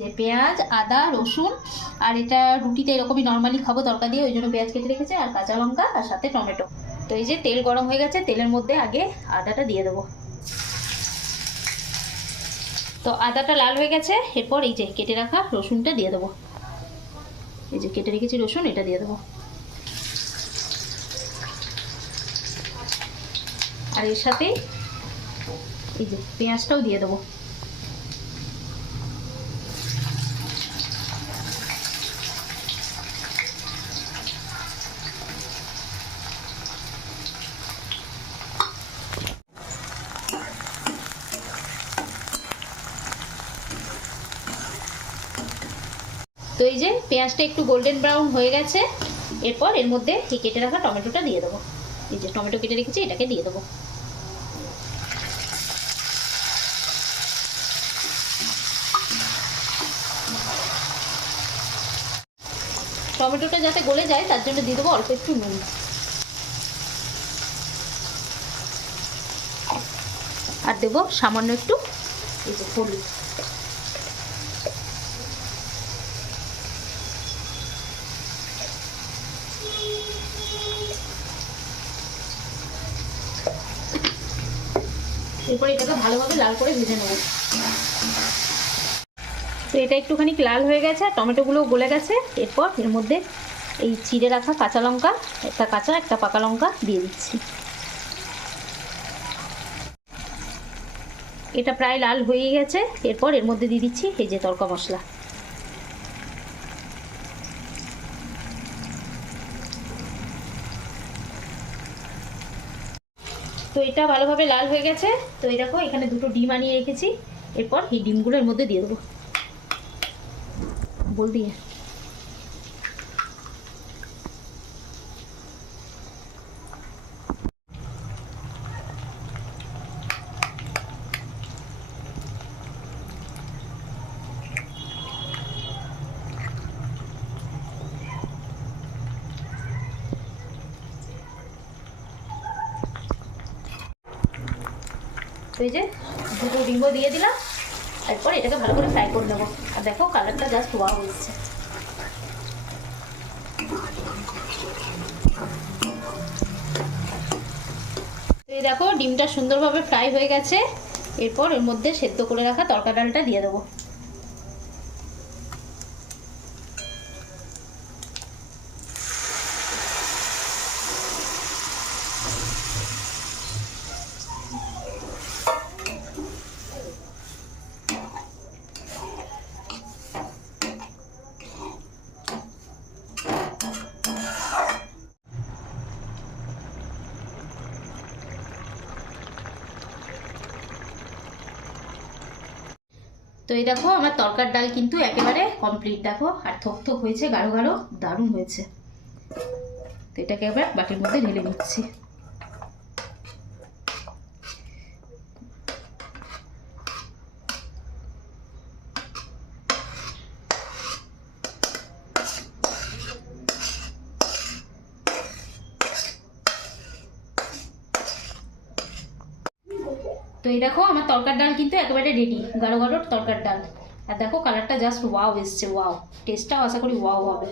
যে পেঁয়াজ, আদা, রসুন, আর এটা রুটিতে এরকমই নর্মালি খাব, তরকা দিয়ে, ওই জন্য পেঁয়াজ কেটে রেখেছে, আর কাঁচা লঙ্কা, আর সাথে টমেটো। তো এই যে তেল গরম হয়ে গেছে, তেলের মধ্যে আগে আদাটা দিয়ে দেবো। তো আদাটা লাল হয়ে গেছে, এরপর এই যে কেটে রাখা রসুনটা দিয়ে দেবো। এই যে কেটে রেখেছি রসুন, এটা দিয়ে দেবো। আর এর সাথে এই যে পেঁয়াজটাও দিয়ে দেবো। তো এই যে পেঁয়াজটা একটু গোল্ডেন ব্রাউন হয়ে গেছে, এরপর এর মধ্যে কেটে রাখা টমেটোটা দিয়ে দেবো। এই যে টমেটো কেটে রেখেছি, এটাকে দিয়ে দেবো। টমেটোটা যাতে গলে যায়, তার জন্য দিয়ে দেবো অল্প একটু নুন। আর দেবো সামান্য একটু এই যে হলুদ। এরপর এটাকে ভালোভাবে লাল করে ভেজে নেব। তো এটা একটুখানি লাল হয়ে গেছে, আর টমেটোগুলো গলে গেছে। এরপর এর মধ্যে এই চিড়ে রাখা কাঁচা লঙ্কা, একটা কাঁচা একটা পাকা লঙ্কা দিয়ে দিচ্ছি। এটা প্রায় লাল হয়ে গেছে। এরপর এর মধ্যে দিয়ে দিচ্ছি এই যে তরকা মশলা। তো এটা ভালোভাবে লাল হয়ে গেছে। তো এই দেখো, এখানে দুটো ডিম আনিয়ে রেখেছি। এরপর এই ডিমগুলোর মধ্যে দিয়ে দেবো। বল দিয়ে। তো এই যে দুটো ডিমও দিয়ে দিলাম। তারপর এটাকে ভালো করে ফ্রাই করে নেব। আর দেখো কালারটা জাস্ট ওয়াও হয়েছে। এই দেখো, ডিমটা সুন্দরভাবে ফ্রাই হয়ে গেছে। এরপর এর মধ্যে সেদ্ধ করে রাখা তরকা ডালটা দিয়ে দেবো। তো এই দেখো, আমার তরকার ডাল কিন্তু একেবারে কমপ্লিট দেখো, আর থক থক হয়েছে, গাঢ় গাঢ়, দারুণ হয়েছে। তো এটাকে এবার বাটির মধ্যে ঢেলে নিচ্ছি তো এই দেখো আমার তরকার ডাল কিন্তু একেবারে রেডি গাঢ় গাঢ় তরকার ডাল। আর দেখো কালারটা জাস্ট ওয়াও এসছে ওয়াও টেস্টটাও আশা করি ওয়াও হবে।